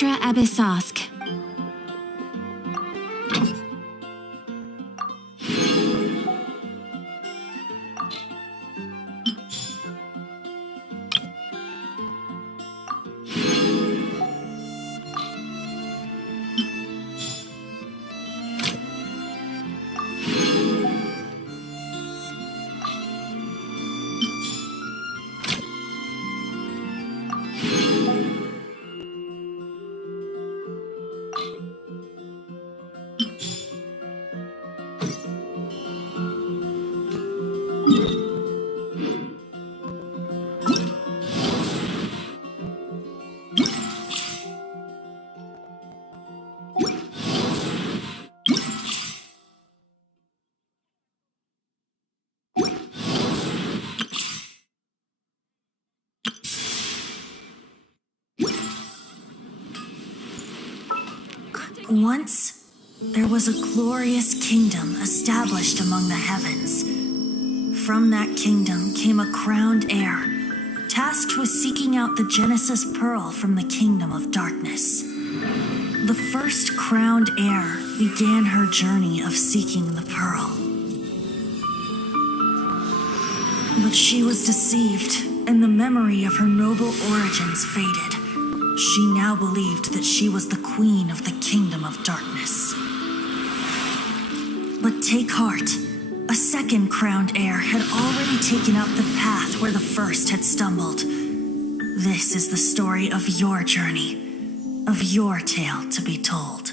Astra Abyssosque. Once, there was a glorious kingdom established among the heavens. From that kingdom came a crowned heir, tasked with seeking out the Genesis Pearl from the kingdom of darkness. The first crowned heir began her journey of seeking the pearl. But she was deceived, and the memory of her noble origins faded. She now believed that she was the queen of the kingdom of darkness. But take heart. A second crowned heir had already taken up the path where the first had stumbled. This is the story of your journey, of your tale to be told.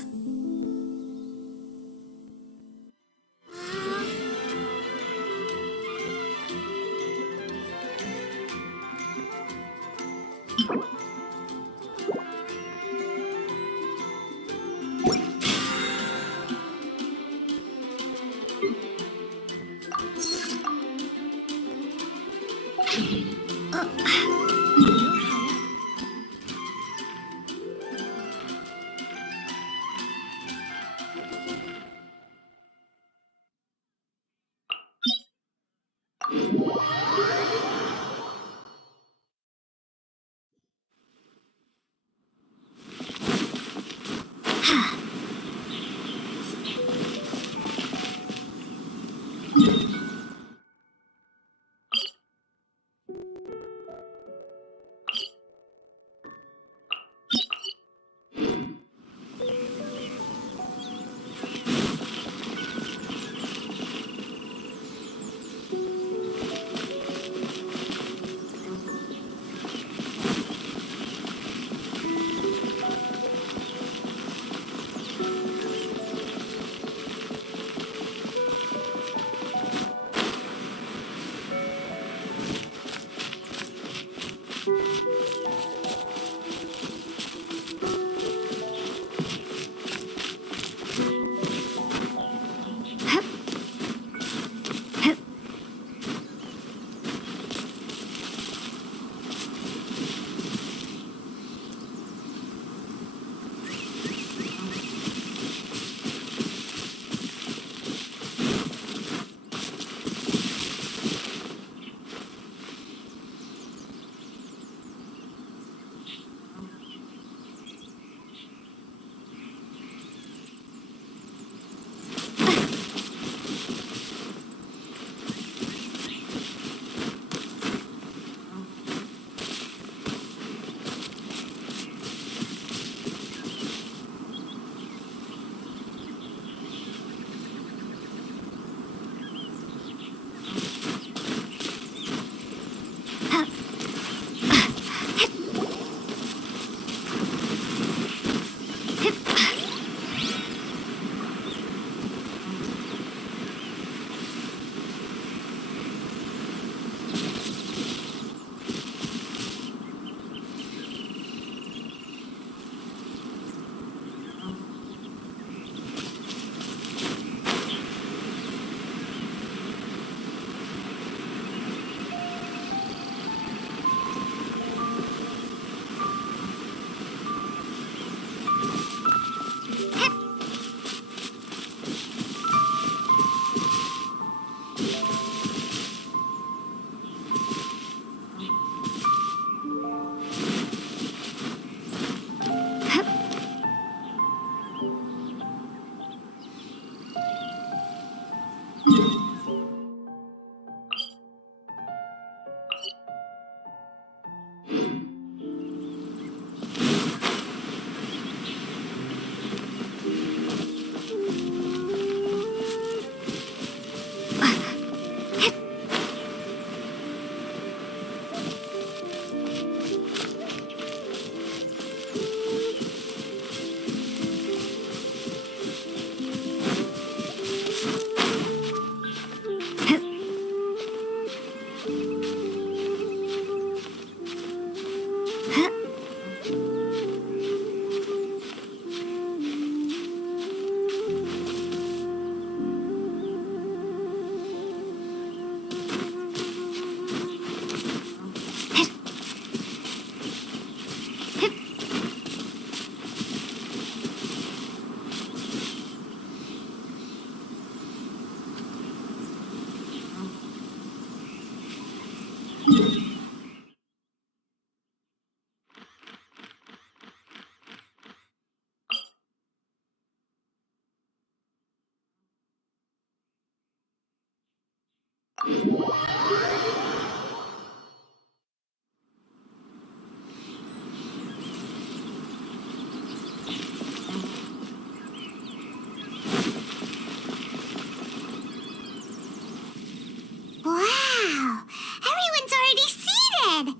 Wow! Everyone's already seated!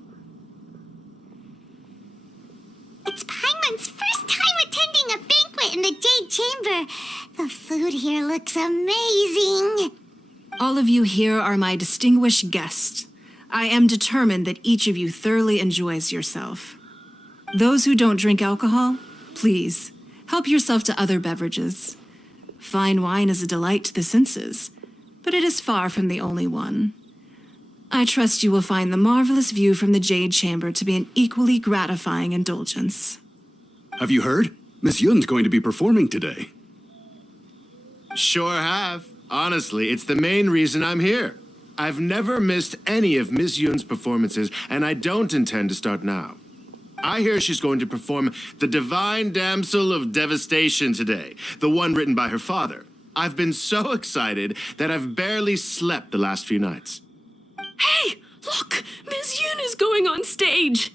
It's Paimon's first time attending a banquet in the Jade Chamber. The food here looks amazing. All of you here are my distinguished guests. I am determined that each of you thoroughly enjoys yourself. Those who don't drink alcohol, please, help yourself to other beverages. Fine wine is a delight to the senses, but it is far from the only one. I trust you will find the marvelous view from the Jade Chamber to be an equally gratifying indulgence. Have you heard? Miss Yun's going to be performing today. Sure have. Honestly, it's the main reason I'm here. I've never missed any of Miss Yun's performances, and I don't intend to start now. I hear she's going to perform The Divine Damsel of Devastation today, the one written by her father. I've been so excited that I've barely slept the last few nights. Hey, look! Miss Yun is going on stage!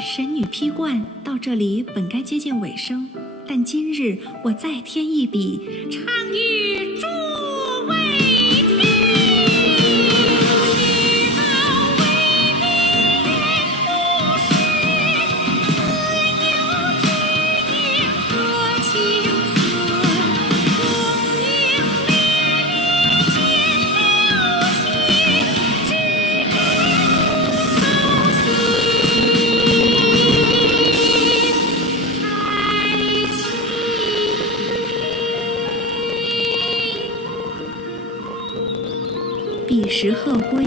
神女劈冠到这里本该接近尾声，但今日我再添一笔，唱与诸位听。知道为你人不识，自有知音多情色，功名烈烈见了心，只知不操心。彼时鹤归，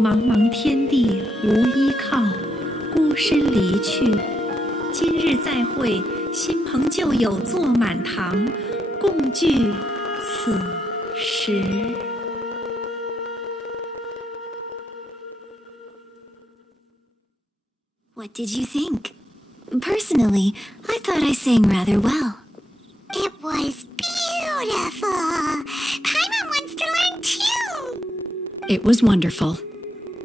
茫茫天地无依靠，孤身离去。今日再会，新朋旧友坐满堂，共聚此时。What did you think? Personally, I thought I sang rather well. It was beautiful. Paimon wants to learn too. It was wonderful.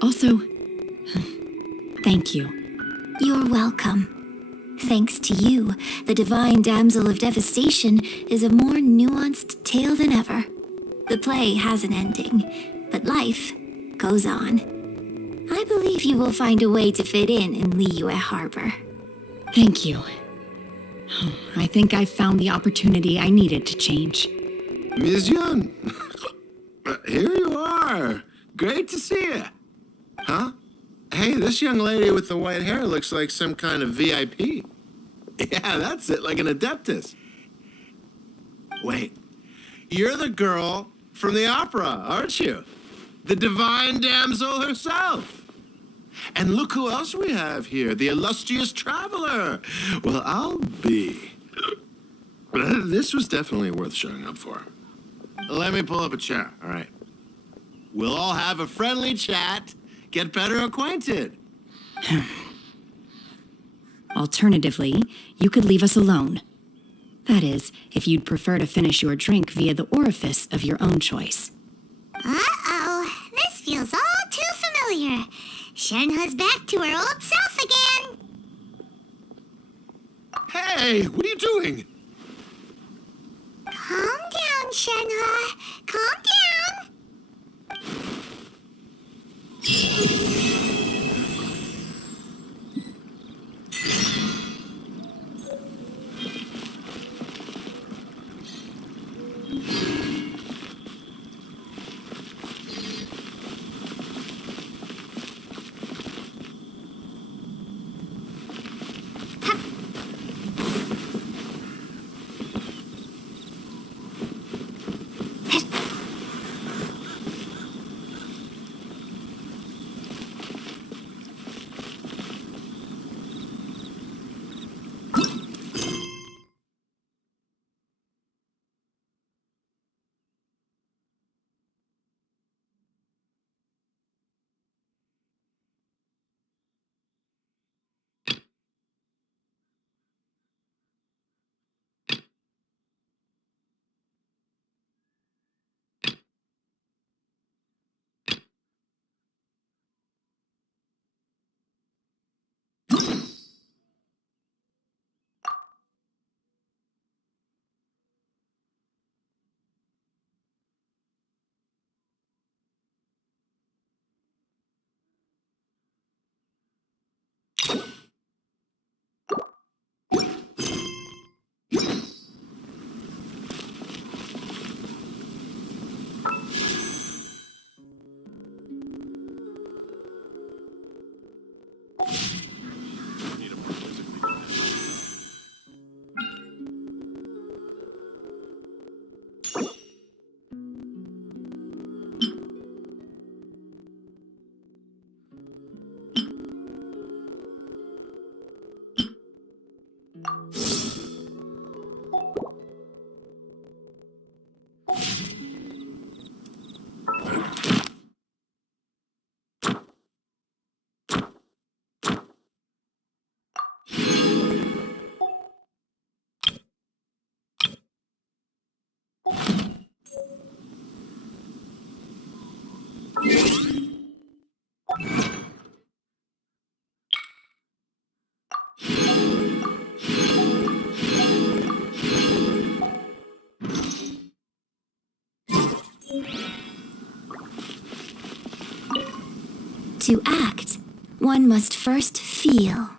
Also, thank you. You're welcome. Thanks to you, the Divine Damsel of Devastation is a more nuanced tale than ever. The play has an ending, but life goes on. I believe you will find a way to fit in Liyue Harbor. Thank you. I think I found the opportunity I needed to change. Miss Yun, Here you are. Great to see you. Huh? Hey, this young lady with the white hair looks like some kind of VIP. Yeah, that's it, like an adeptus. Wait, you're the girl from the opera, aren't you? The divine damsel herself. And look who else we have here, the illustrious traveler. Well, I'll be. This was definitely worth showing up for. Let me pull up a chair, all right? We'll all have a friendly chat, get better acquainted. Alternatively, you could leave us alone. That is, if you'd prefer to finish your drink via the orifice of your own choice. Uh-oh, this feels all too familiar. Shenhe's back to her old self again. Hey, what are you doing? Calm down, Shenhe. Calm down. To act, one must first feel.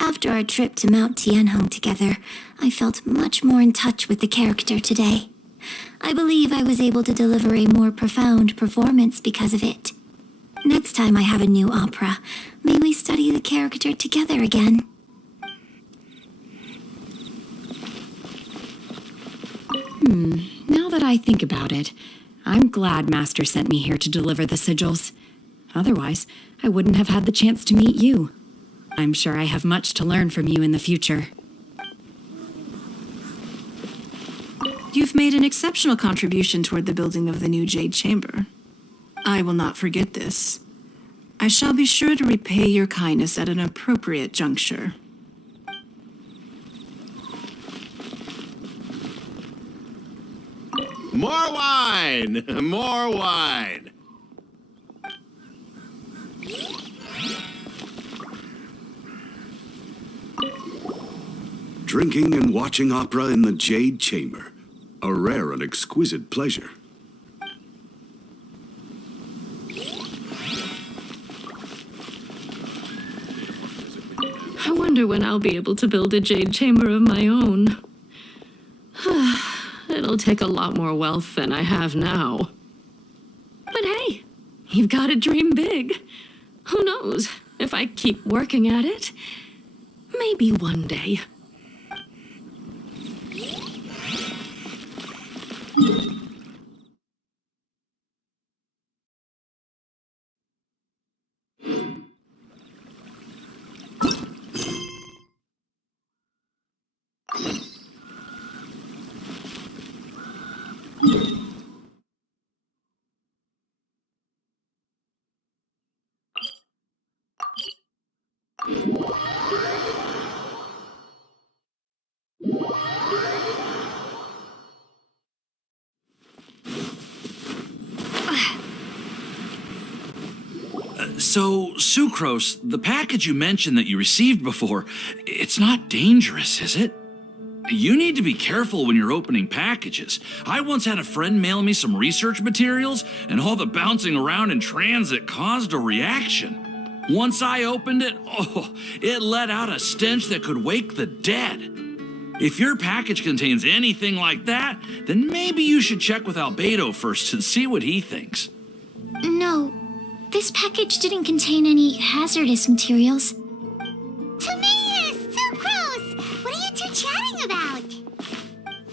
After our trip to Mount Tianheng together, I felt much more in touch with the character today. I believe I was able to deliver a more profound performance because of it. Next time I have a new opera, may we study the character together again. Now that I think about it, I'm glad Master sent me here to deliver the sigils. Otherwise, I wouldn't have had the chance to meet you. I'm sure I have much to learn from you in the future. You've made an exceptional contribution toward the building of the new Jade Chamber. I will not forget this. I shall be sure to repay your kindness at an appropriate juncture. More wine! More wine! Drinking and watching opera in the Jade Chamber. A rare and exquisite pleasure. I wonder when I'll be able to build a jade chamber of my own. It'll take a lot more wealth than I have now. You've got to dream big. Who knows? If I keep working at it, maybe one day. So, Sucrose, the package you mentioned that you received before, it's not dangerous, is it? You need to be careful when you're opening packages. I once had a friend mail me some research materials, and all the bouncing around in transit caused a reaction. Once I opened it, it let out a stench that could wake the dead. If your package contains anything like that, then maybe you should check with Albedo first and see what he thinks. No, this package didn't contain any hazardous materials. Timaeus! Sucrose! What are you two chatting about?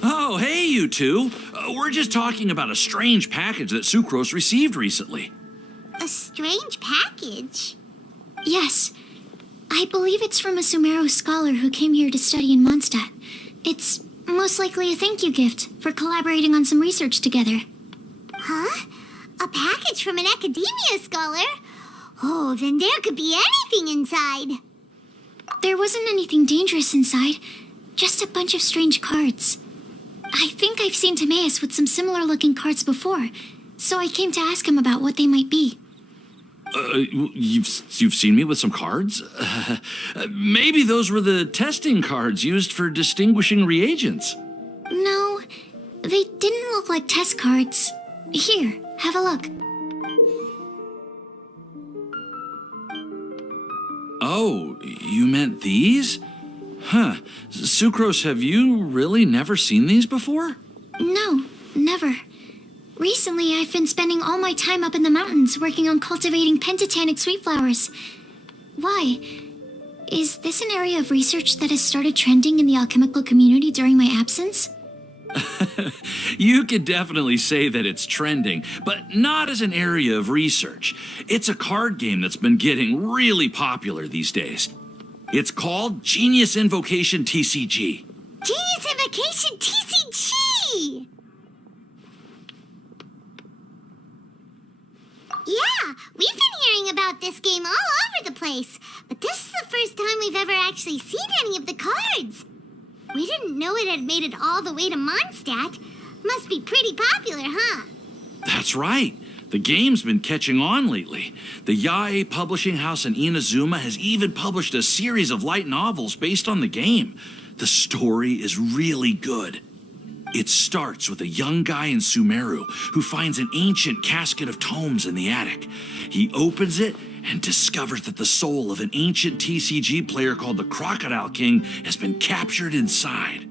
Oh, hey, you two. We're just talking about a strange package that Sucrose received recently. A strange package? Yes. I believe it's from a Sumeru scholar who came here to study in Mondstadt. It's most likely a thank you gift for collaborating on some research together. Huh? A package from an academia scholar? Oh, then there could be anything inside. There wasn't anything dangerous inside, just a bunch of strange cards. I think I've seen Timaeus with some similar looking cards before, so I came to ask him about what they might be. You've seen me with some cards? Maybe those were the testing cards used for distinguishing reagents. No, they didn't look like test cards. Here, have a look. Oh, you meant these? Huh. Sucrose, have you really never seen these before? No, never. Recently, I've been spending all my time up in the mountains working on cultivating pentatonic sweet flowers. Why? Is this an area of research that has started trending in the alchemical community during my absence? You could definitely say that it's trending, but not as an area of research. It's a card game that's been getting really popular these days. It's called Genius Invocation TCG. Genius Invocation TCG! Yeah, we've been hearing about this game all over the place, but this is the first time we've ever actually seen any of the cards. We didn't know it had made it all the way to Mondstadt. Must be pretty popular, huh? That's right. The game's been catching on lately. The Yae publishing house in Inazuma has even published a series of light novels based on the game. The story is really good. It starts with a young guy in Sumeru who finds an ancient casket of tomes in the attic. He opens it and discovers that the soul of an ancient TCG player called the Crocodile King has been captured inside.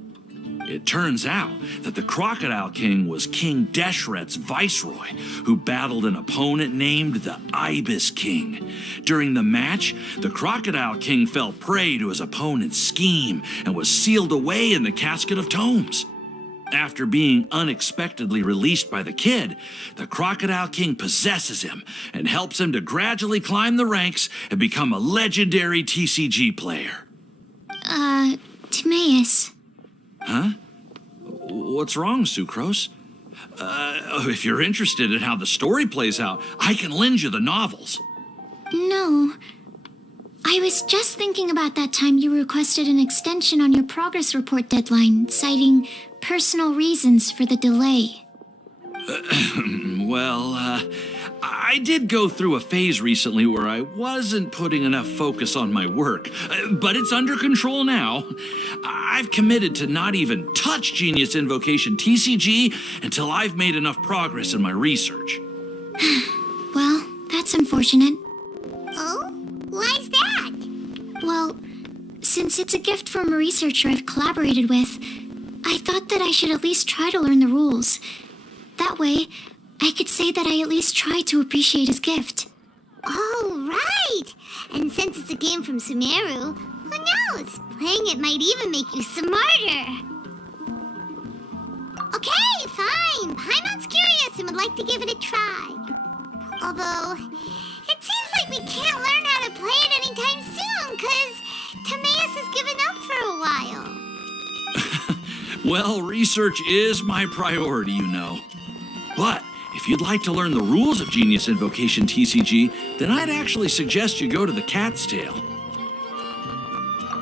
It turns out that the Crocodile King was King Deshret's viceroy, who battled an opponent named the Ibis King. During the match, the Crocodile King fell prey to his opponent's scheme and was sealed away in the casket of tomes. After being unexpectedly released by the kid, the Crocodile King possesses him and helps him to gradually climb the ranks and become a legendary TCG player. Timaeus. Huh? What's wrong, Sucrose? If you're interested in how the story plays out, I can lend you the novels. No. I was just thinking about that time you requested an extension on your progress report deadline, citing personal reasons for the delay. Well, I did go through a phase recently where I wasn't putting enough focus on my work, but it's under control now. I've committed to not even touch Genius Invocation TCG until I've made enough progress in my research. Well, that's unfortunate. Oh? Why's that? Well, since it's a gift from a researcher I've collaborated with, I thought that I should at least try to learn the rules. That way, I could say that I at least tried to appreciate his gift. Oh, right! And since it's a game from Sumeru, who knows? Playing it might even make you smarter. Okay, fine. Paimon's curious and would like to give it a try. Although, it seems like we can't learn how to play it anytime soon, because Timaeus has given up for a while. Well, research is my priority, you know. But if you'd like to learn the rules of Genius Invocation TCG, then I'd actually suggest you go to the Cat's Tail.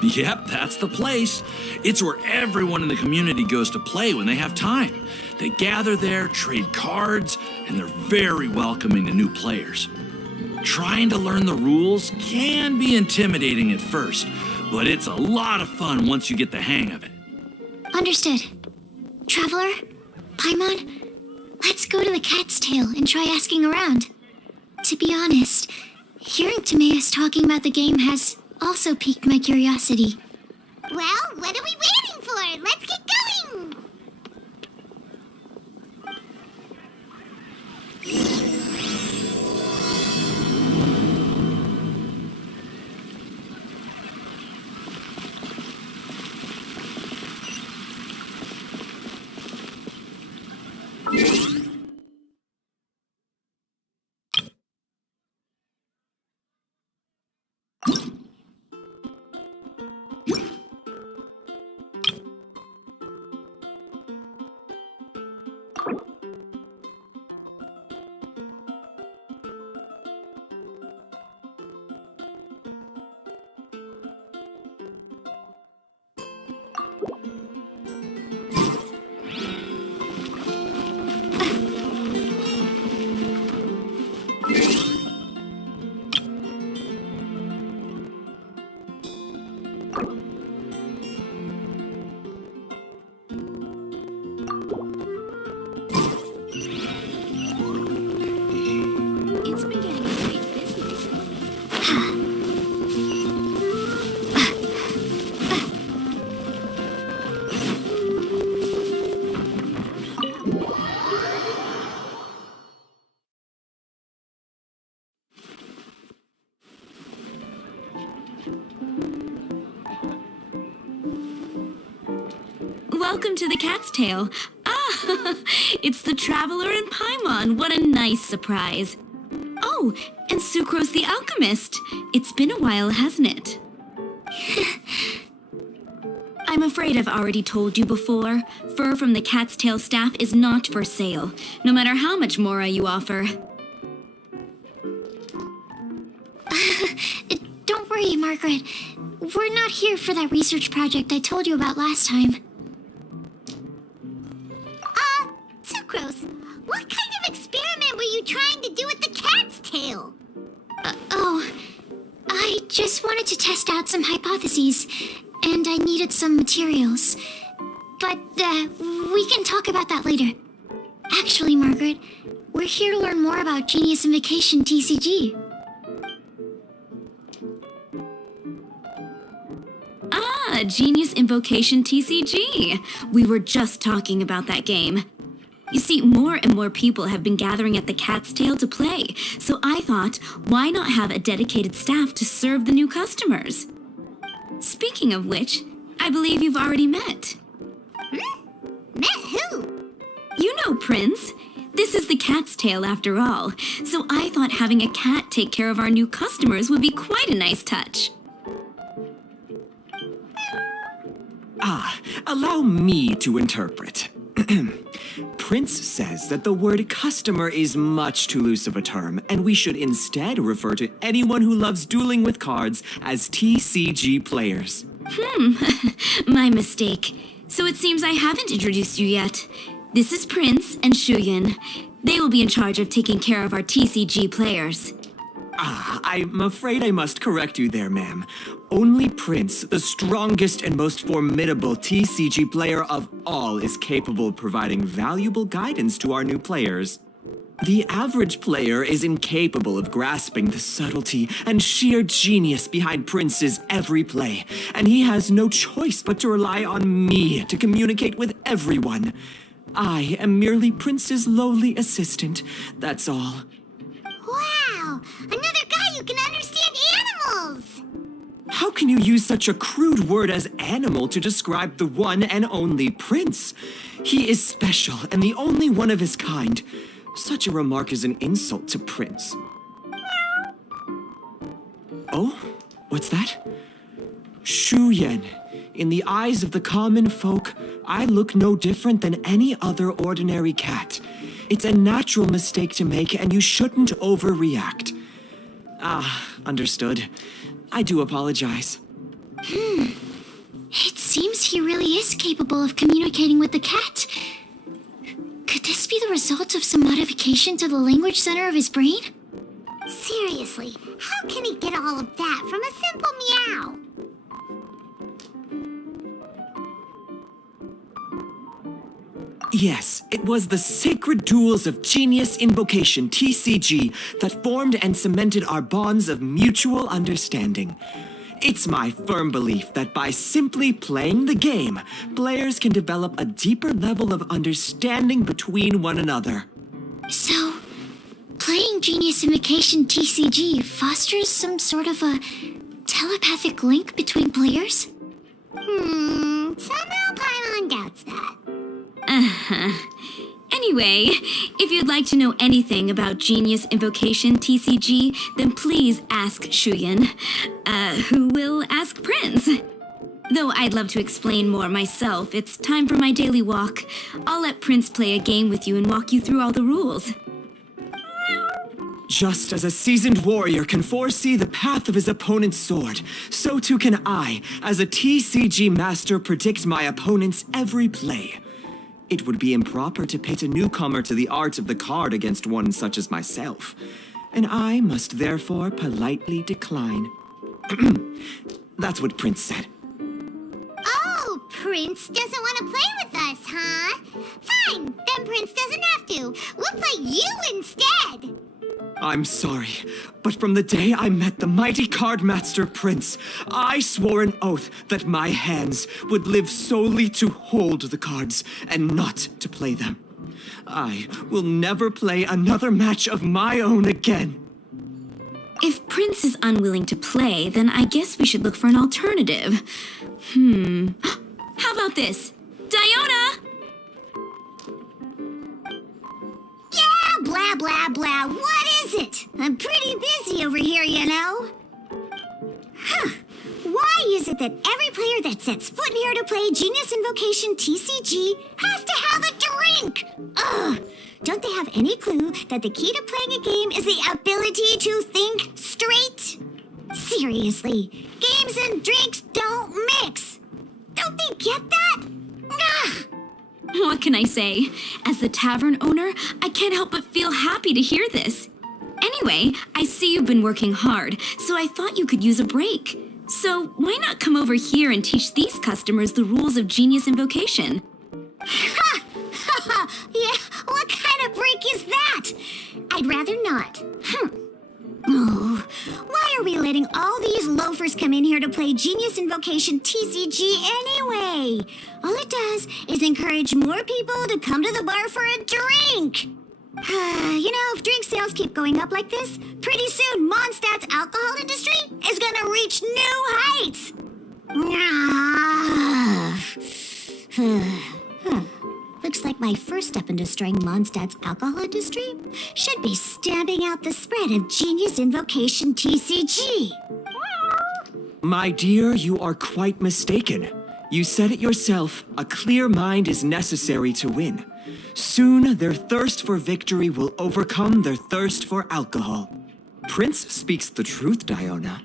Yep, that's the place. It's where everyone in the community goes to play when they have time. They gather there, trade cards, and they're very welcoming to new players. Trying to learn the rules can be intimidating at first, but it's a lot of fun once you get the hang of it. Understood. Traveler, Paimon, let's go to the Cat's Tail and try asking around. To be honest, hearing Timaeus talking about the game has also piqued my curiosity. Well, what are we waiting for? Let's get going! It's been getting quite busy recently. Welcome to the Cat's Tail. Ah, it's the Traveler and Paimon. What a nice surprise. Oh, and Sucrose the Alchemist. It's been a while, hasn't it? I'm afraid I've already told you before. Fur from the Cat's Tail staff is not for sale, no matter how much mora you offer. Don't worry, Margaret. We're not here for that research project I told you about last time. Sucrose, what kind of experiment were you trying to do with the cat's tail? I just wanted to test out some hypotheses, and I needed some materials. But, we can talk about that later. Actually, Margaret, we're here to learn more about Genius Invocation TCG. Ah, Genius Invocation TCG. We were just talking about that game. You see, more and more people have been gathering at the Cat's Tail to play, so I thought, why not have a dedicated staff to serve the new customers? Speaking of which, I believe you've already met. Met who? You know, Prince. This is the Cat's Tail after all, so I thought having a cat take care of our new customers would be quite a nice touch. Allow me to interpret. Prince says that the word customer is much too loose of a term, and we should instead refer to anyone who loves dueling with cards as TCG players. My mistake. So it seems I haven't introduced you yet. This is Prince and Shuyin. They will be in charge of taking care of our TCG players. I'm afraid I must correct you there, ma'am. Only Prince, the strongest and most formidable TCG player of all, is capable of providing valuable guidance to our new players. The average player is incapable of grasping the subtlety and sheer genius behind Prince's every play, and he has no choice but to rely on me to communicate with everyone. I am merely Prince's lowly assistant, that's all. Wow! Another guy who can understand animals! How can you use such a crude word as animal to describe the one and only Prince? He is special and the only one of his kind. Such a remark is an insult to Prince. Oh? What's that? Shu Yan. In the eyes of the common folk, I look no different than any other ordinary cat. It's a natural mistake to make, and you shouldn't overreact. Ah, understood. I do apologize. It seems he really is capable of communicating with the cat. Could this be the result of some modification to the language center of his brain? Seriously, how can he get all of that from a simple meow? Yes, it was the sacred duels of Genius Invocation, TCG, that formed and cemented our bonds of mutual understanding. It's my firm belief that by simply playing the game, players can develop a deeper level of understanding between one another. So, playing Genius Invocation TCG fosters some sort of a telepathic link between players? Somehow Paimon doubts that. Anyway, if you'd like to know anything about Genius Invocation TCG, then please ask Shuyan, who will ask Prince. Though I'd love to explain more myself, it's time for my daily walk. I'll let Prince play a game with you and walk you through all the rules. Just as a seasoned warrior can foresee the path of his opponent's sword, so too can I, as a TCG master, predict my opponent's every play. It would be improper to pit a newcomer to the art of the card against one such as myself, and I must therefore politely decline. That's what Prince said. Oh, Prince doesn't want to play with us, huh? Fine, then Prince doesn't have to. We'll play you instead. I'm sorry, but from the day I met the mighty card master Prince, I swore an oath that my hands would live solely to hold the cards and not to play them. I will never play another match of my own again. If Prince is unwilling to play, then I guess we should look for an alternative. How about this? Diona! Yeah, blah, blah, blah. What is it? I'm pretty busy over here, you know. Why is it that every player that sets foot in here to play Genius Invocation TCG has to have a drink? Ugh! Don't they have any clue that the key to playing a game is the ability to think straight? Seriously, games and drinks don't mix. Don't they get that? Ugh! What can I say? As the tavern owner, I can't help but feel happy to hear this. Anyway, I see you've been working hard, so I thought you could use a break. So why not come over here and teach these customers the rules of Genius Invocation? Ha! Yeah, what kind of break is that? I'd rather not. Oh, why are we letting all these loafers come in here to play Genius Invocation TCG anyway? All it does is encourage more people to come to the bar for a drink. You know, if drink sales keep going up like this, pretty soon Mondstadt's alcohol industry is gonna reach new heights. Looks like my first step in destroying Mondstadt's alcohol industry should be stamping out the spread of Genius Invocation TCG. My dear, you are quite mistaken. You said it yourself, a clear mind is necessary to win. Soon, their thirst for victory will overcome their thirst for alcohol. Prince speaks the truth, Diona.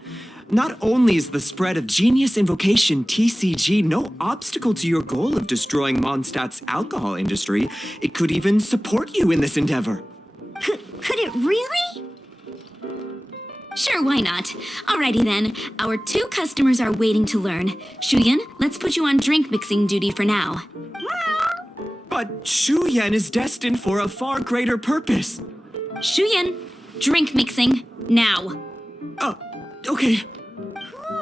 Not only is the spread of Genius Invocation TCG no obstacle to your goal of destroying Mondstadt's alcohol industry, it could even support you in this endeavor. Could it really? Sure, why not? Alrighty then, our 2 customers are waiting to learn. Shuyan, let's put you on drink mixing duty for now. But Shu Yan is destined for a far greater purpose. Shuyan, drink mixing, now. Okay.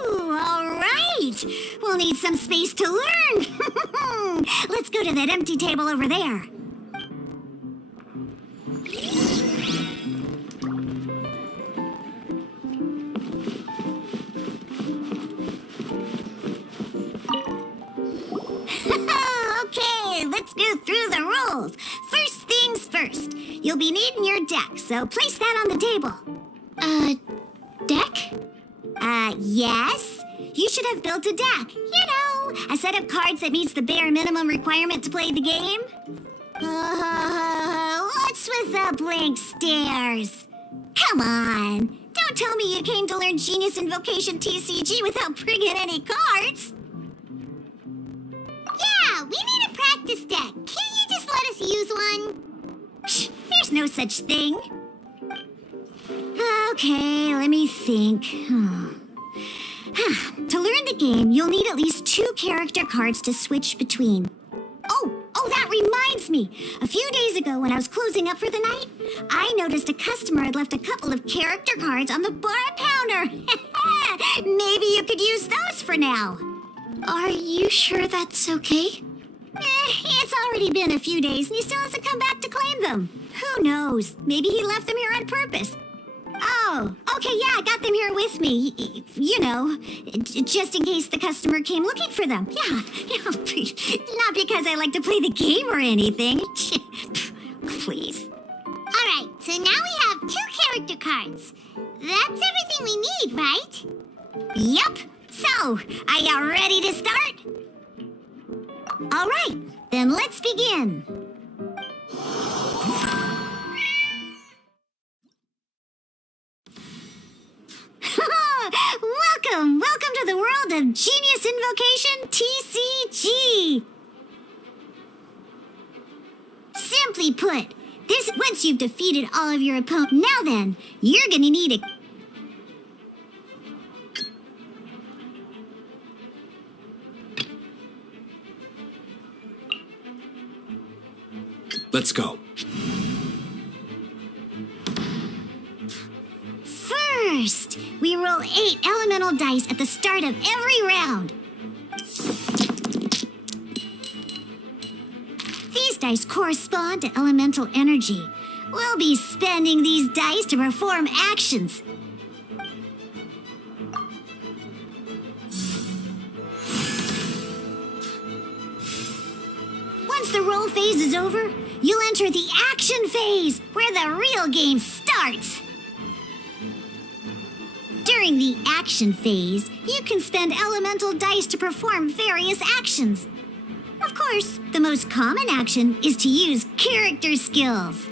Ooh, all right. We'll need some space to learn. Let's go to that empty table over there. You'll be needing your deck, so place that on the table. Deck? Yes. You should have built a deck. You know, a set of cards that meets the bare minimum requirement to play the game. What's with the blank stares? Come on. Don't tell me you came to learn Genius Invocation TCG without bringing any cards. Yeah, we need a practice deck. Can't you just let us use one? Psh, there's no such thing. Okay, let me think. To learn the game, you'll need at least 2 character cards to switch between. Oh, that reminds me. A few days ago, when I was closing up for the night, I noticed a customer had left a couple of character cards on the bar counter. Maybe you could use those for now. Are you sure that's okay? It's already been a few days and he still hasn't come back to claim them. Who knows? Maybe he left them here on purpose. Oh, okay, yeah, I got them here with me. You know, just in case the customer came looking for them. Yeah, not because I like to play the game or anything. Please. All right, so now we have 2 character cards. That's everything we need, right? Yep. So, are you ready to start? All right, then let's begin. Welcome to the world of Genius Invocation TCG. Simply put, once you've defeated all of your opponents, now then, you're gonna need a... Let's go. First, we roll 8 elemental dice at the start of every round. These dice correspond to elemental energy. We'll be spending these dice to perform actions. Once the roll phase is over, you'll enter the action phase, where the real game starts. During the action phase, you can spend elemental dice to perform various actions. Of course, the most common action is to use character skills.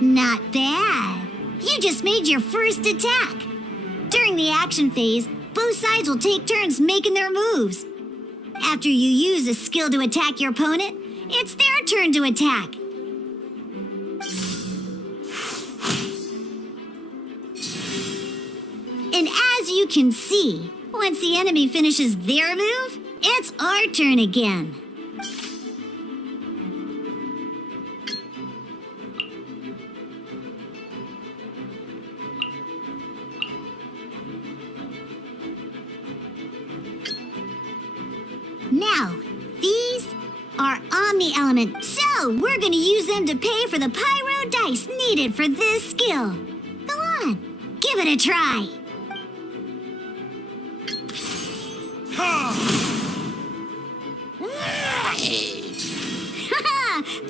Not bad. You just made your first attack. During the action phase, both sides will take turns making their moves. After you use a skill to attack your opponent, it's their turn to attack. And as you can see, once the enemy finishes their move, it's our turn again. Now, these are Omni Element, so we're going to use them to pay for the Pyro dice needed for this skill. Go on, give it a try.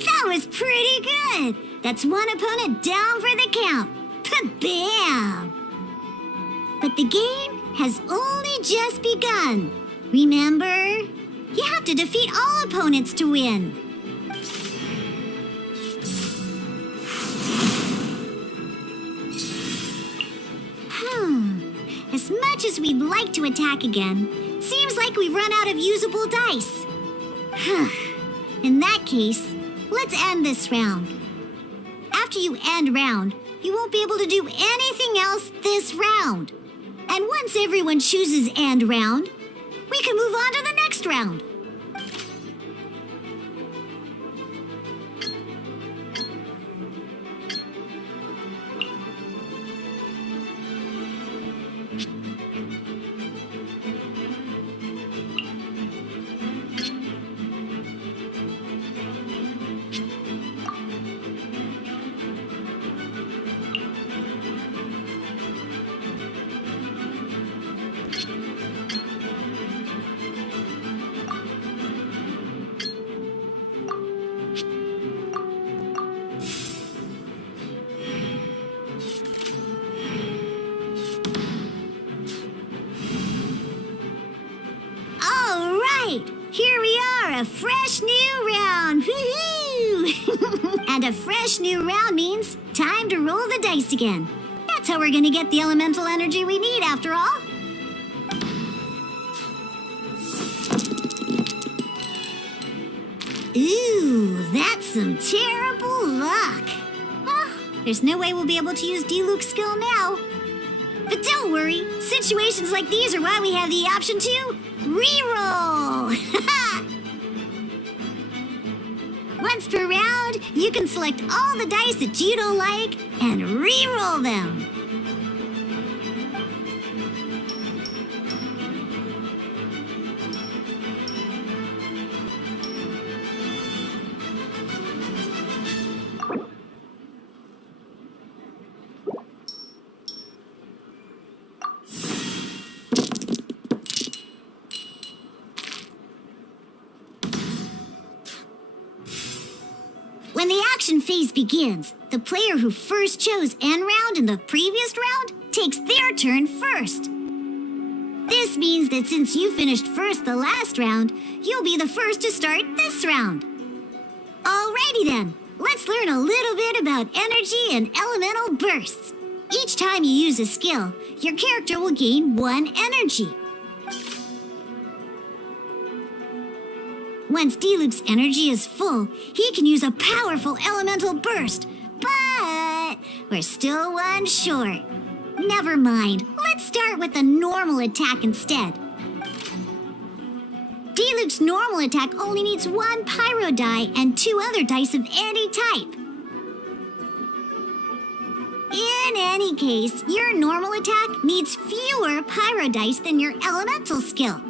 That was pretty good. That's one opponent down for the count. Bam! But the game has only just begun. Remember? You have to defeat all opponents to win. As much as we'd like to attack again, it seems like we've run out of usable dice. In that case, let's end this round. After you end round, you won't be able to do anything else this round. And once everyone chooses end round, we can move on to the next round. a fresh new round. Woohoo! And a fresh new round means time to roll the dice again. That's how we're gonna get the elemental energy we need after all. Ooh, that's some terrible luck. Oh, there's no way we'll be able to use Diluc's skill now. But don't worry, situations like these are why we have the option to reroll. Once per round, you can select all the dice that you don't like and reroll them. When the action phase begins, the player who first chose end round in the previous round takes their turn first. This means that since you finished first the last round, you'll be the first to start this round. Alrighty then, let's learn a little bit about energy and elemental bursts. Each time you use a skill, your character will gain 1 energy. Once Diluc's energy is full, he can use a powerful elemental burst. But we're still 1 short. Never mind. Let's start with a normal attack instead. Diluc's normal attack only needs 1 pyro die and 2 other dice of any type. In any case, your normal attack needs fewer pyro dice than your elemental skill.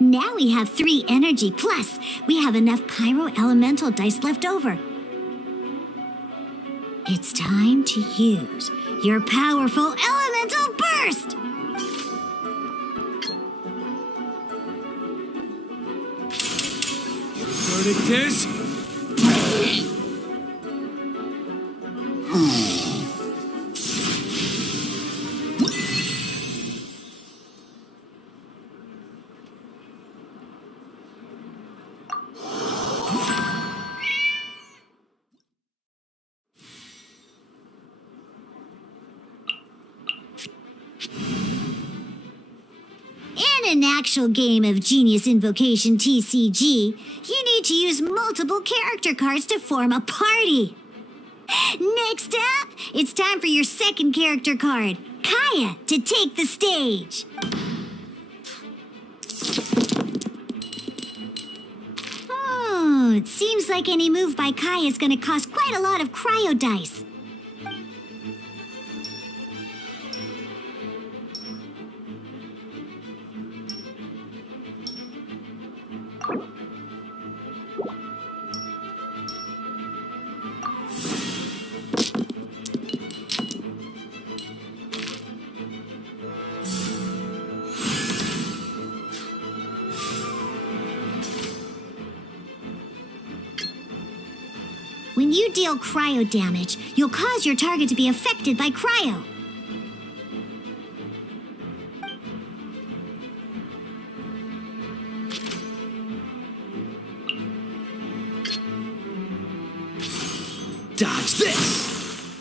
Now we have 3 energy, plus we have enough pyro elemental dice left over. It's time to use your powerful elemental burst! Verdict is... In an actual game of Genius Invocation TCG, you need to use multiple character cards to form a party. Next up, it's time for your second character card, Kaya, to take the stage. Oh, it seems like any move by Kaya is going to cost quite a lot of cryo dice. When you deal cryo damage, you'll cause your target to be affected by cryo. Dodge this!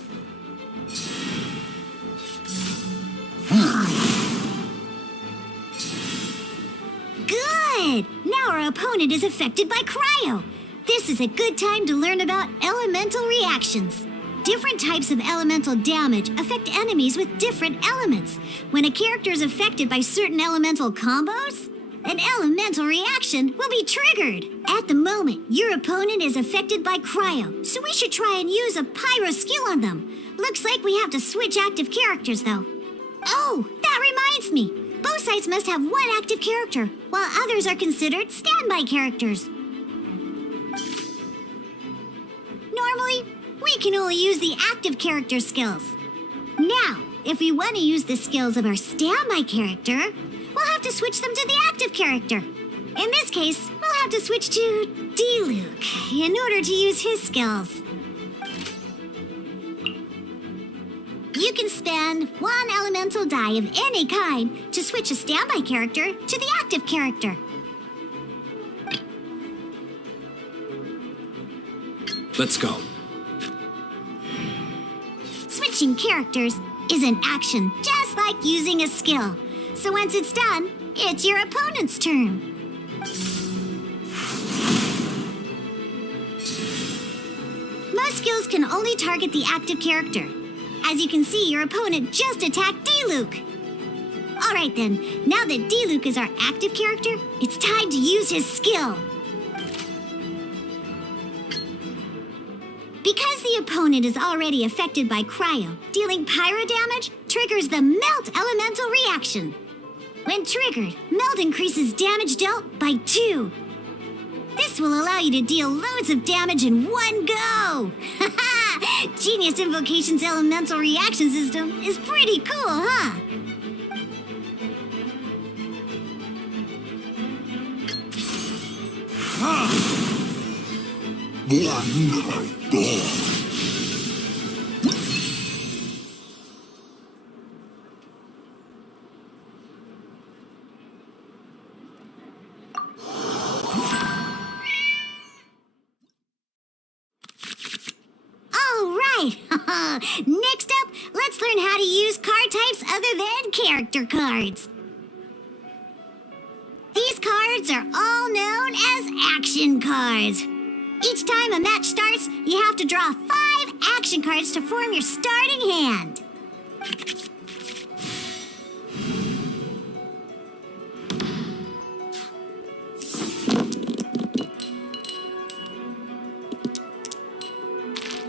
Good! Now our opponent is affected by cryo. This is a good time to learn about elemental reactions. Different types of elemental damage affect enemies with different elements. When a character is affected by certain elemental combos, an elemental reaction will be triggered. At the moment, your opponent is affected by cryo, so we should try and use a pyro skill on them. Looks like we have to switch active characters, though. Oh, that reminds me. Both sides must have 1 active character, while others are considered standby characters. Normally, we can only use the active character skills. Now, if we want to use the skills of our standby character, we'll have to switch them to the active character. In this case, we'll have to switch to D-Luke in order to use his skills. You can spend one elemental die of any kind to switch a standby character to the active character. Let's go. Switching characters is an action, just like using a skill. So once it's done, it's your opponent's turn. Most skills can only target the active character. As you can see, your opponent just attacked D-Luke. Alright then, now that D-Luke is our active character, it's time to use his skill. Because the opponent is already affected by cryo, dealing pyro damage triggers the melt elemental reaction. When triggered, melt increases damage dealt by 2. This will allow you to deal loads of damage in one go. Genius Invocation's elemental reaction system is pretty cool, huh? Next up, let's learn how to use card types other than character cards. These cards are all known as action cards. Each time a match starts, you have to draw 5 action cards to form your starting hand.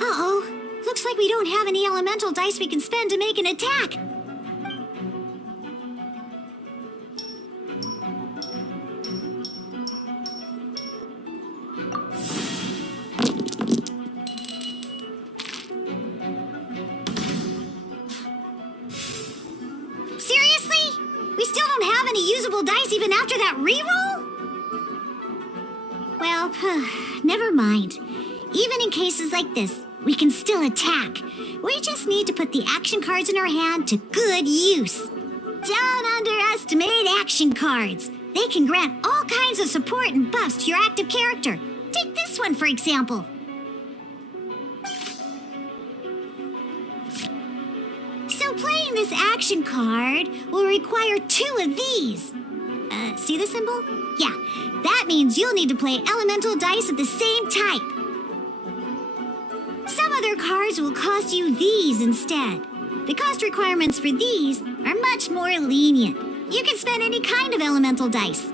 Uh-oh. Looks like we don't have any elemental dice we can spend to make an attack. Seriously? We still don't have any usable dice even after that reroll? Well, never mind. Even in cases like this, we can still attack. We just need to put the action cards in our hand to good use. Don't underestimate action cards. They can grant all kinds of support and buffs to your active character. Take this one, for example. So playing this action card will require 2 of these. See the symbol? Yeah, that means you'll need to play elemental dice of the same type. Some other cards will cost you these instead. The cost requirements for these are much more lenient. You can spend any kind of elemental dice.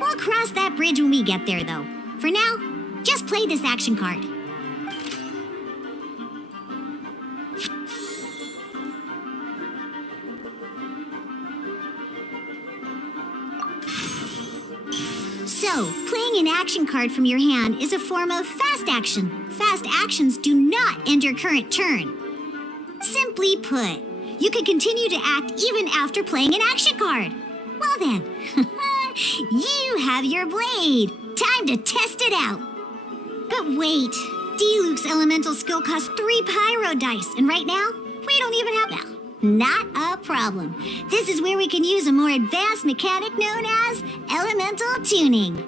We'll cross that bridge when we get there, though. For now, just play this action card. So, playing an action card from your hand is a form of fast action. Fast actions do not end your current turn. Simply put, you can continue to act even after playing an action card. Well then, you have your blade. Time to test it out. But wait, D-Luke's elemental skill costs 3 pyro dice, and right now, we don't even have that. Not a problem. This is where we can use a more advanced mechanic known as elemental tuning.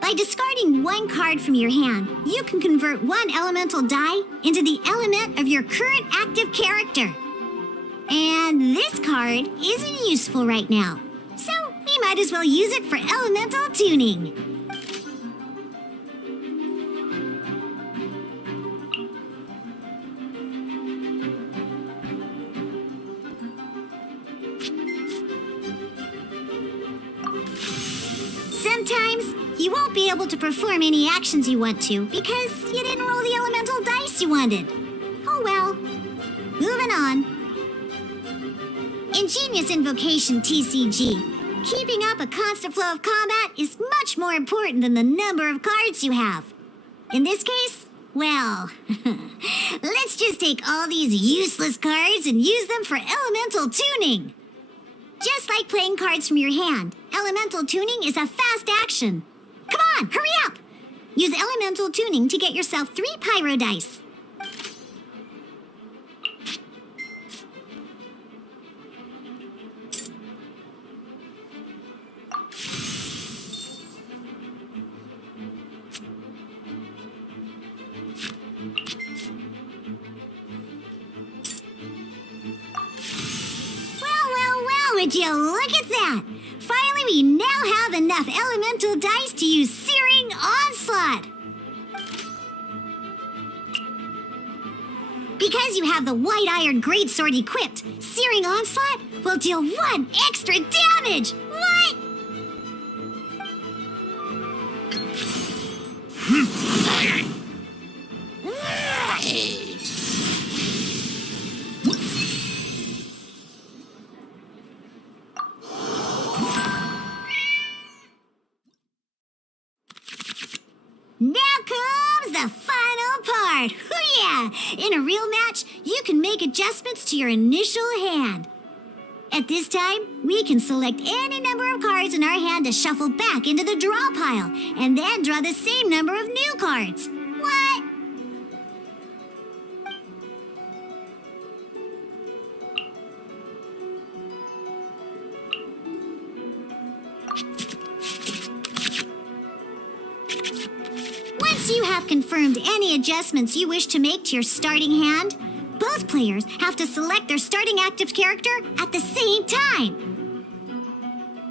By discarding 1 card from your hand, you can convert 1 elemental die into the element of your current active character. And this card isn't useful right now, so we might as well use it for elemental tuning. Sometimes you won't be able to perform any actions you want to because you didn't roll the elemental dice you wanted. Oh well. Moving on. In Genius Invocation TCG, keeping up a constant flow of combat is much more important than the number of cards you have. In this case, well, let's just take all these useless cards and use them for elemental tuning. Just like playing cards from your hand, elemental tuning is a fast action. Come on, hurry up! Use elemental tuning to get yourself 3 pyro dice. Would you look at that? Finally, we now have enough elemental dice to use Searing Onslaught. Because you have the White Iron Greatsword equipped, Searing Onslaught will deal 1 extra damage. What? Now comes the final part. Hoo-yeah! In a real match, you can make adjustments to your initial hand. At this time, we can select any number of cards in our hand to shuffle back into the draw pile, and then draw the same number of new cards. What? Once you have confirmed any adjustments you wish to make to your starting hand, both players have to select their starting active character at the same time.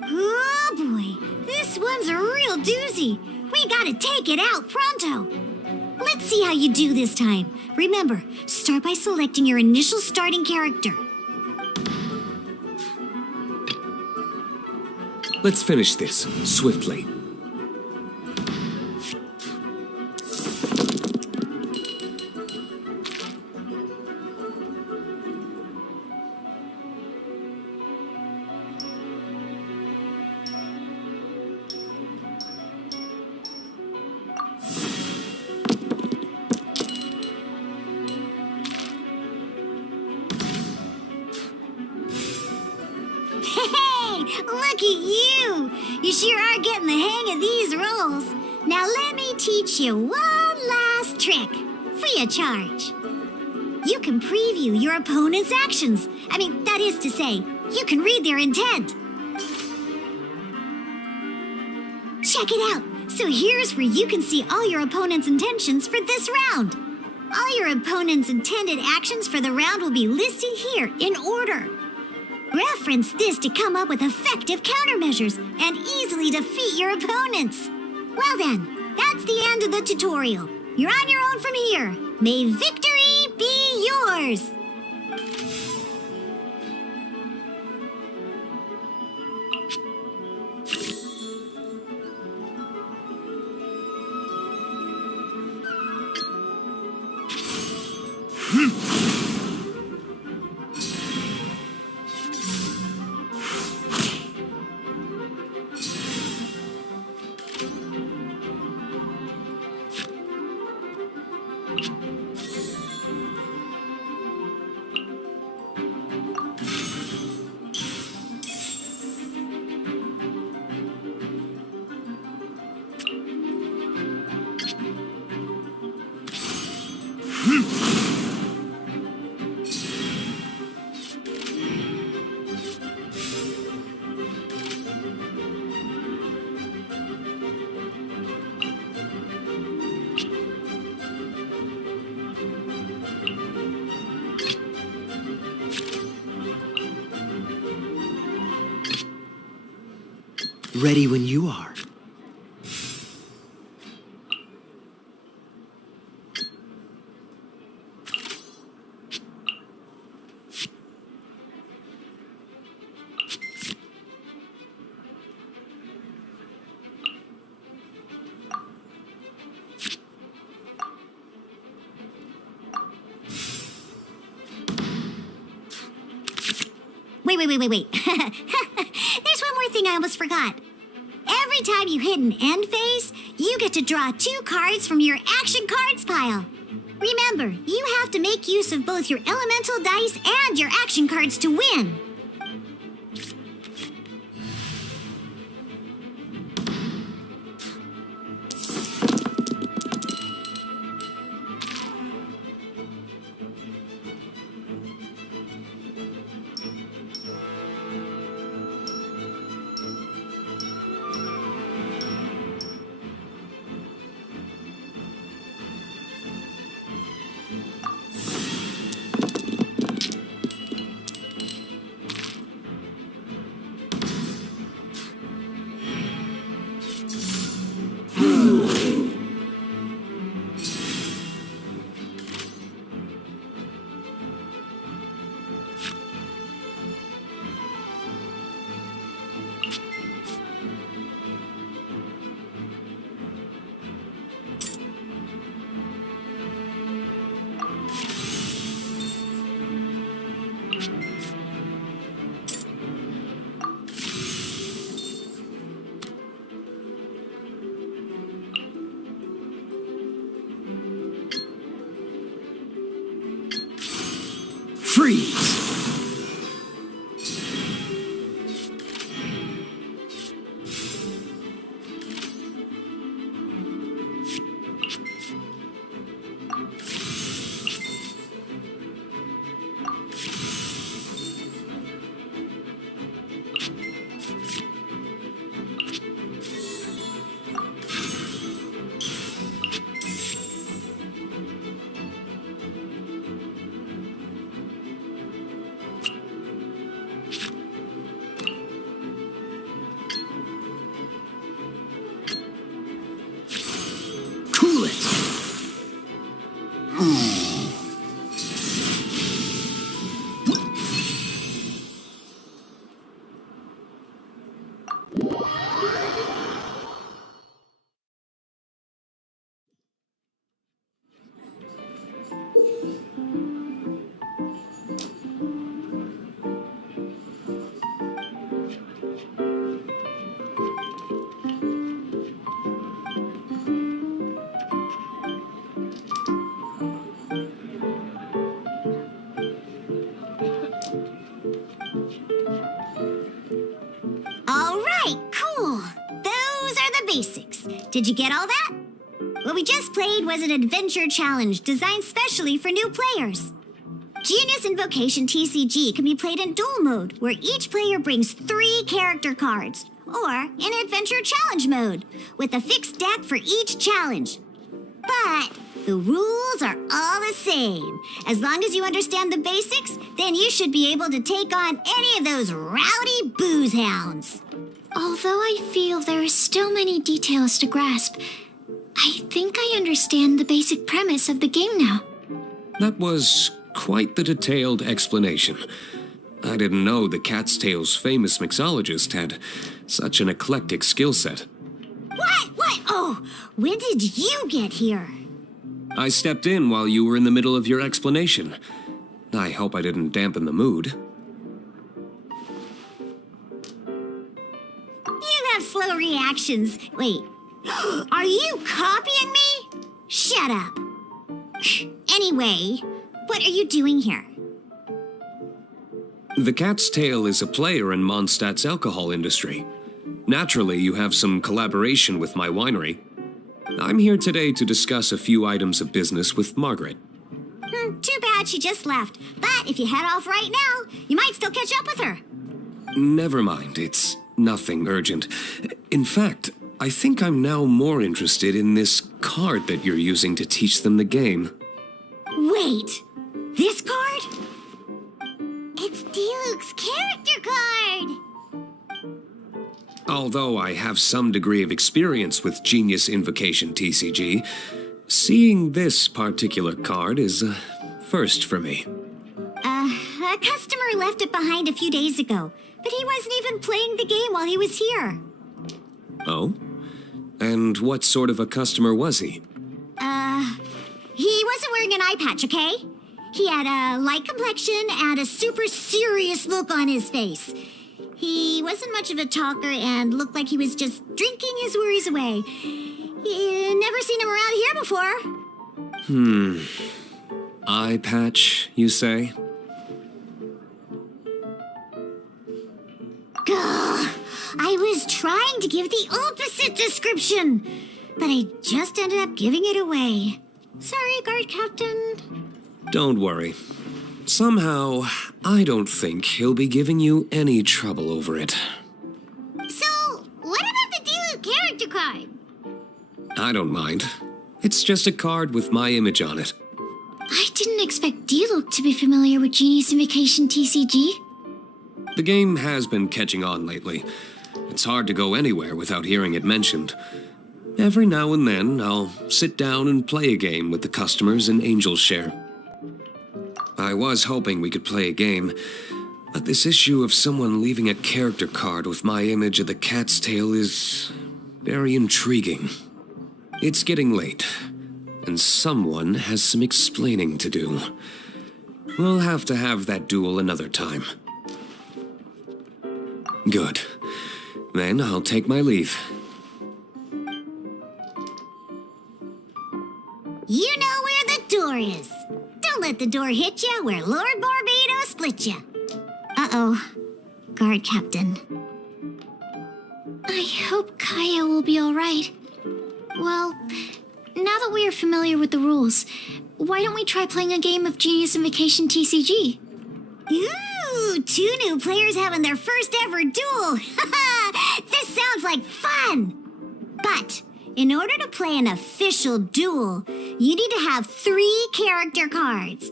Oh boy, this one's a real doozy. We gotta take it out pronto. Let's see how you do this time. Remember, start by selecting your initial starting character. Let's finish this swiftly. Look at you! You sure are getting the hang of these rolls. Now let me teach you one last trick, free of charge. You can preview your opponent's actions. That is to say, you can read their intent. Check it out. So here's where you can see all your opponent's intentions for this round. All your opponent's intended actions for the round will be listed here in order. Reference this to come up with effective countermeasures and easily defeat your opponents. Well then, that's the end of the tutorial. You're on your own from here. May victory be yours! Ready when you are. Wait. There's one more thing I almost forgot. Every time you hit an end phase, you get to draw 2 cards from your action cards pile. Remember, you have to make use of both your elemental dice and your action cards to win. Freeze! Cool it! All right, cool. Those are the basics. Did you get all that? What we just played was an adventure challenge designed specially for new players. Genius Invocation TCG can be played in duel mode, where each player brings 3 character cards, or in adventure challenge mode, with a fixed deck for each challenge. But the rules are all the same. As long as you understand the basics, then you should be able to take on any of those rowdy booze hounds. Although I feel there are still many details to grasp, I think I understand the basic premise of the game now. That was quite the detailed explanation. I didn't know the Cat's Tail's famous mixologist had such an eclectic skill set. What? Oh, when did you get here? I stepped in while you were in the middle of your explanation. I hope I didn't dampen the mood. You have slow reactions. Wait, are you copying me? Shut up. Anyway, what are you doing here? The Cat's Tail is a player in Mondstadt's alcohol industry. Naturally, you have some collaboration with my winery. I'm here today to discuss a few items of business with Margaret. Too bad she just left. But if you head off right now, you might still catch up with her. Never mind, it's nothing urgent. In fact, I think I'm now more interested in this card that you're using to teach them the game. Wait, this card? It's D-Luke's character card! Although I have some degree of experience with Genius Invocation TCG, seeing this particular card is a first for me. A customer left it behind a few days ago, but he wasn't even playing the game while he was here. Oh? And what sort of a customer was he? He wasn't wearing an eye patch, okay? He had a light complexion and a super serious look on his face. He wasn't much of a talker and looked like he was just drinking his worries away. Never seen him around here before. Eye patch, you say? Gah! I was trying to give the opposite description, but I just ended up giving it away. Sorry, guard captain. Don't worry. Somehow, I don't think he'll be giving you any trouble over it. So, what about the D-Luke character card? I don't mind. It's just a card with my image on it. I didn't expect D-Luke to be familiar with Genius Invocation TCG. The game has been catching on lately. It's hard to go anywhere without hearing it mentioned. Every now and then, I'll sit down and play a game with the customers in Angel's Share. I was hoping we could play a game, but this issue of someone leaving a character card with my image of the Cat's Tail is very intriguing. It's getting late, and someone has some explaining to do. We'll have to have that duel another time. Good. Then I'll take my leave. You know where the door is. Don't let the door hit you where Lord Barbados gonna split you. Uh-oh. Guard captain. I hope Kaya will be alright. Well, now that we are familiar with the rules, why don't we try playing a game of Genius Invocation TCG? Ooh, 2 new players having their first ever duel. This sounds like fun. But in order to play an official duel, you need to have 3 character cards.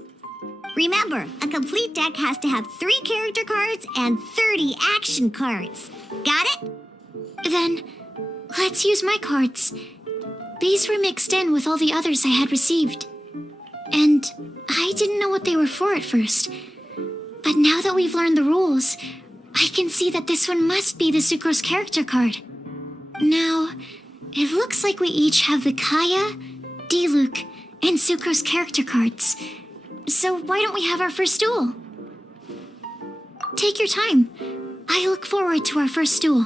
Remember, a complete deck has to have 3 character cards and 30 action cards. Got it? Then, let's use my cards. These were mixed in with all the others I had received. And I didn't know what they were for at first. But now that we've learned the rules, I can see that this one must be the Sucrose character card. Now, it looks like we each have the Kaya, Diluc, and Sucrose character cards. So why don't we have our first duel? Take your time. I look forward to our first duel.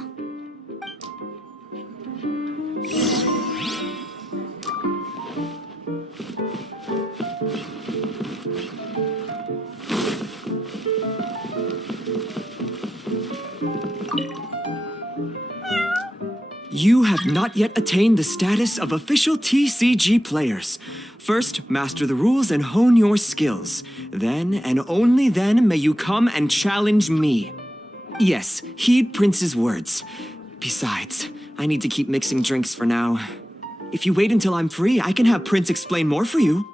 You have not yet attained the status of official TCG players. First, master the rules and hone your skills. Then, and only then, may you come and challenge me. Yes, heed Prince's words. Besides, I need to keep mixing drinks for now. If you wait until I'm free, I can have Prince explain more for you.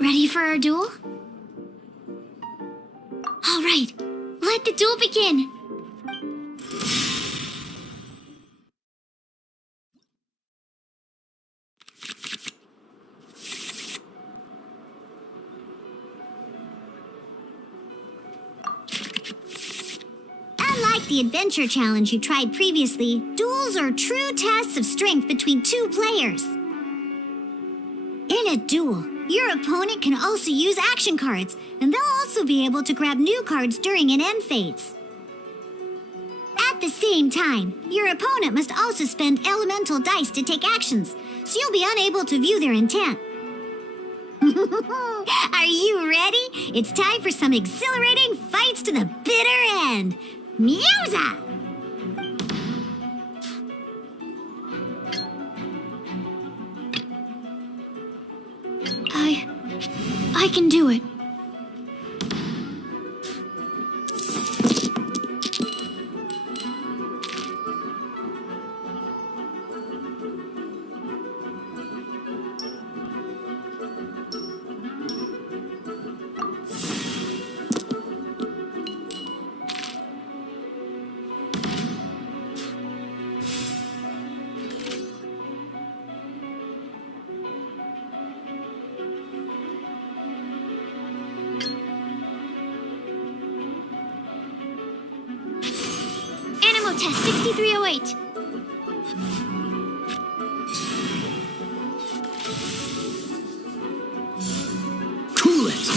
Ready for our duel? All right, let the duel begin. Unlike the adventure challenge you tried previously, duels are true tests of strength between 2 players. In a duel, your opponent can also use action cards, and they'll also be able to grab new cards during an end phase. At the same time, your opponent must also spend elemental dice to take actions, so you'll be unable to view their intent. Are you ready? It's time for some exhilarating fights to the bitter end. Musa! I can do it. Test 6308. Cool it!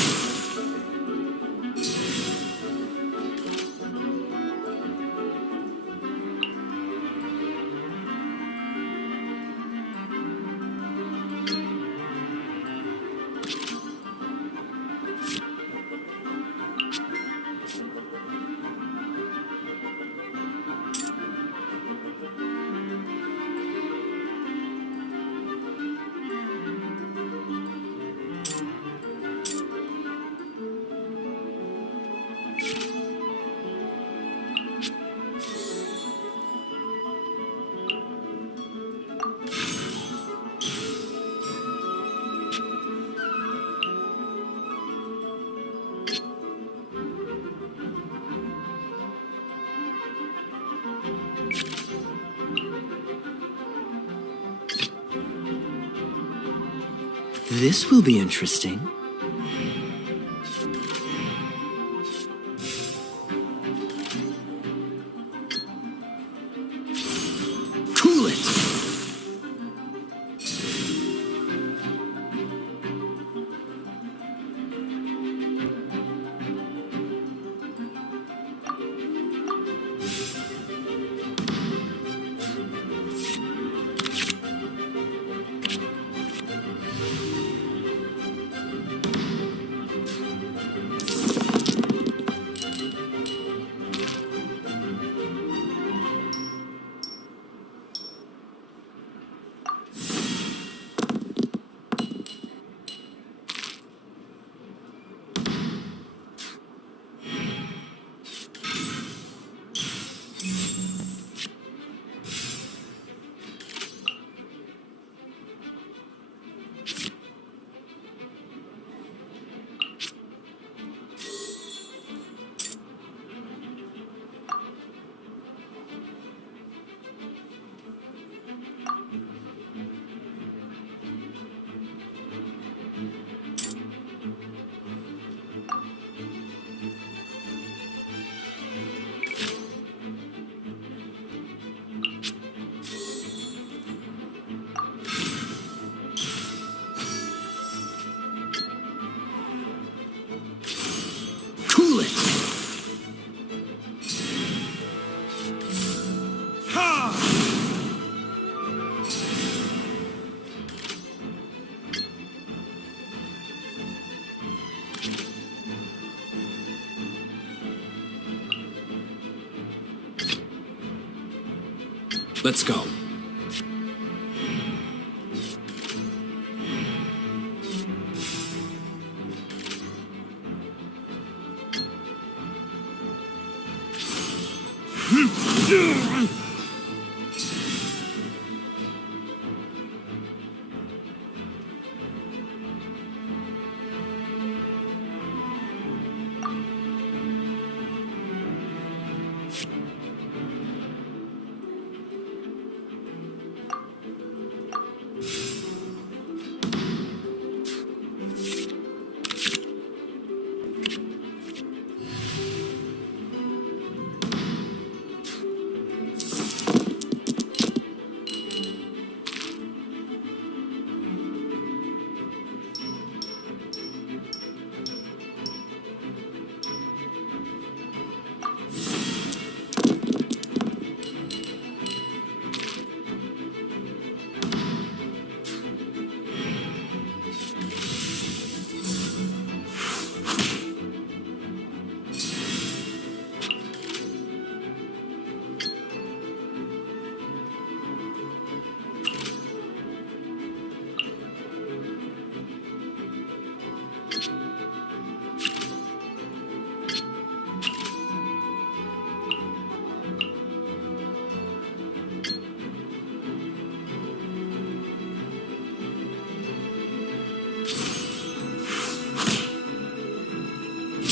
This will be interesting. Cool it! Cool it! Let's go.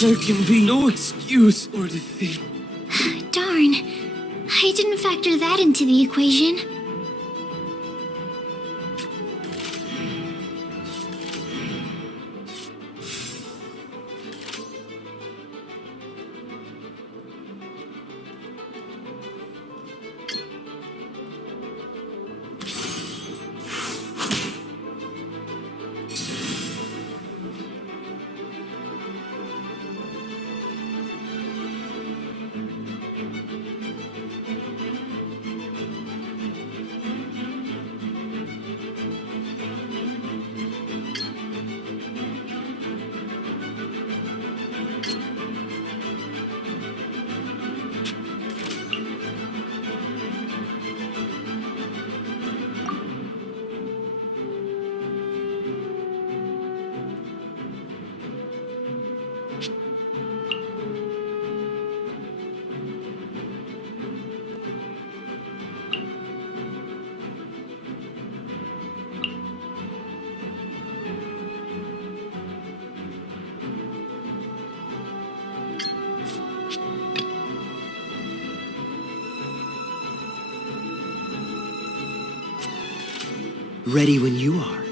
There can be no excuse or defeat. Darn. I didn't factor that into the equation. Ready when you are.